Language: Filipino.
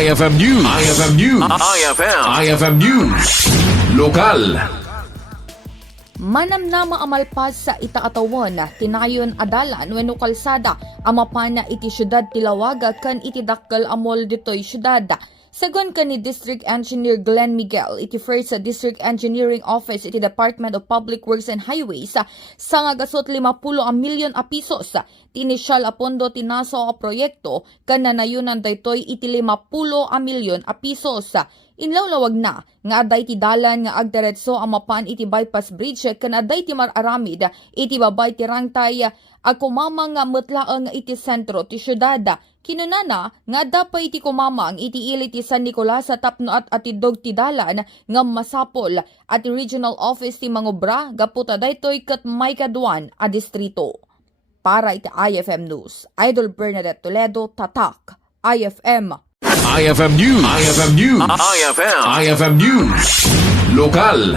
IFM News. IFM News. IFM News. Lokal. Manamnama ang Malpas sa Tawen, tinayon Dalan wenno kalsada amapan na iti Ciudad ti Laoag ken iti Dakkel amol Ditoy Ciudad. Sagon ka ni District Engineer Glenn Miguel, iti first sa District Engineering Office iti Department of Public Works and Highways sa nga gasot 50 milyon a pisos. Tinisyal a pondo tinaso a proyekto ken nanayunan daytoy iti 50 milyon a pisos. Inlawlawag na nga aday ti Dalan nga agdiretso ang mapan iti bypass bridge ken aday ti mararamid iti babay ti rangtay ag Kumamang nga metlaeng iti sentro ti Ciudad. Kinunana nga dapay iti Kumamang iti ili ti San Nicolas sa tapno at atidog ti Dalan nga masapol at regional office ti mangobra gaputa daytoy ket may kaduan a distrito. Para iti IFM News, Idol Bernadette Toledo, Tatak, IFM. IFM News. IFM News. IFM News. Lokal.